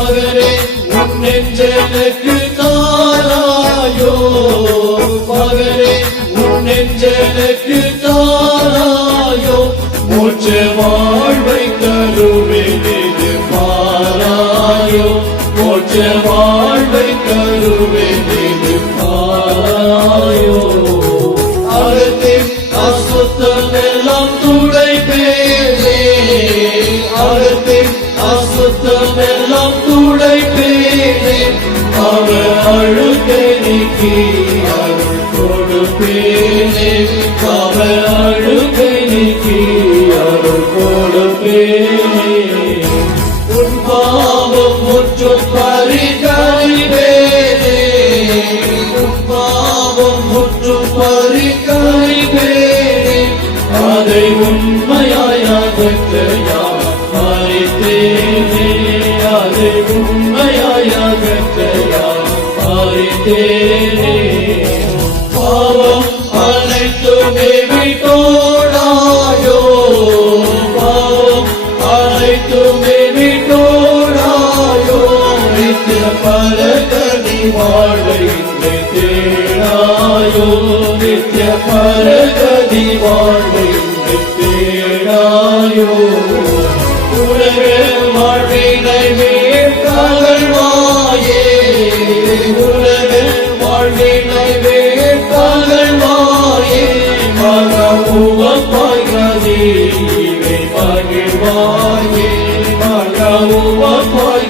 மகனே உன் நெஞ்சனுக்கு தாராயோ. மகனே உன் நெஞ்சனுக்கு தாராயோ. மோட்ச வாழ்வை தருவேனது பாராயோ. மோட்ச வாழ்வை தருவேனது பாராயோ. அகத்தில் அசுத்தமெல்லாம் துடைப்பேனே அகத்தில் துடைப்பேனே அவர் அழுகை அருள் கொடுப்பேனே அவர் அழுகை அருள் கொடுப்பேனே உன் பாவம் முற்றும் பரிகரிப்பேனே. உன் பாவம் முற்றும் அதை உண்மையா அதை உண்மையாய் அகற்ற யார் பாவம் அனைத்துமே விட்டோடாயோ பாவம் அனைத்துமே விட்டோடாயோ நித்திய பரகதி வாழ்வை இன்று தேடாயோ. நித்திய பரகதி வாழ்வை இன்று தேடாயோ. உலக வாழ்வே வேட்டகழ்வாயே உலக வாழ்வினை வேட்டகழ்வாயே மகவுவப்பாய் கதீவை மகிழ்வாயே மகவுவப்பாய்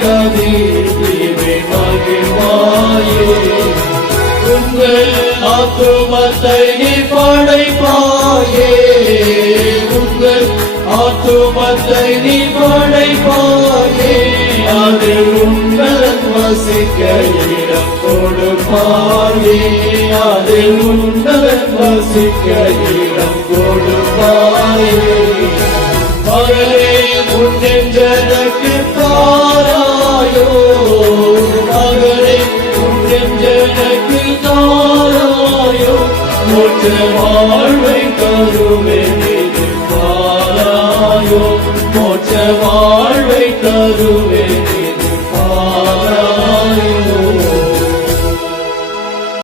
உங்கள் ஆத்துமத்தை படைப்பாயே. உங்கள் ஆத்துமத்தை நீ படைப்பாயே. அதில் உங்கள் வசிக்க இடம் கொடுப்பாயே அதில் உங்கள் வசிக்க இடம் கொடுப்பாயே மகளே உன்னெஞ்சனுக்கு தாராயோ. மகளே உன்னெஞ்சனுக்கு தாராயோ. மோட்ச வாழ்வை